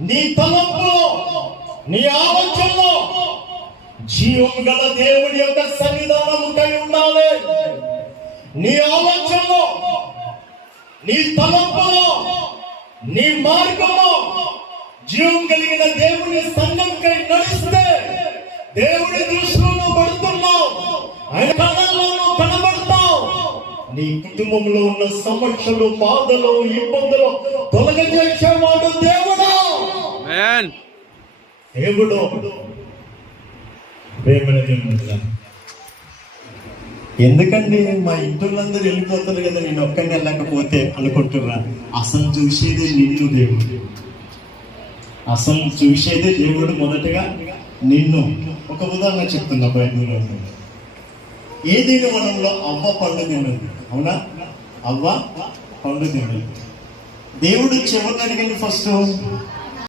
నీ తలంపులో నీ ఆలోచనలో జీవం గల దేవుడి యొక్క సన్నిధానం కై ఉండాలి. నీ ఆలోచనలో నీ తలంపులో నీ మార్గంలో జీవం కలిగిన దేవుని సంఘంకై నడిస్తే దేవుడి దృష్టిలో పడుతున్నావు. ఆయన కళల్లోనూ కనబడతావు. నీ కుటుంబంలో ఉన్న సమస్యలు బాధలు ఇబ్బందులు తొలగజేసే ఆమెన్ దేవుడు ఎందుకండి మా ఇంటిలందరూ వెళ్ళిపోతారు కదా నేను ఒక్కడిని వెళ్ళకపోతే అనుకుంటున్నా. అసలు చూసేదే నిన్ను దేవుడు. అసలు చూసేదే దేవుడు మొదటగా నిన్ను. ఒక ఉదాహరణ చెప్తున్నా బైబిల్లో. ఏది వనంలో అవ్వ పండు తినదు అవునా? అవ్వ పండు తినదు దేవుడు చివరిని అడిగింది ఫస్ట్.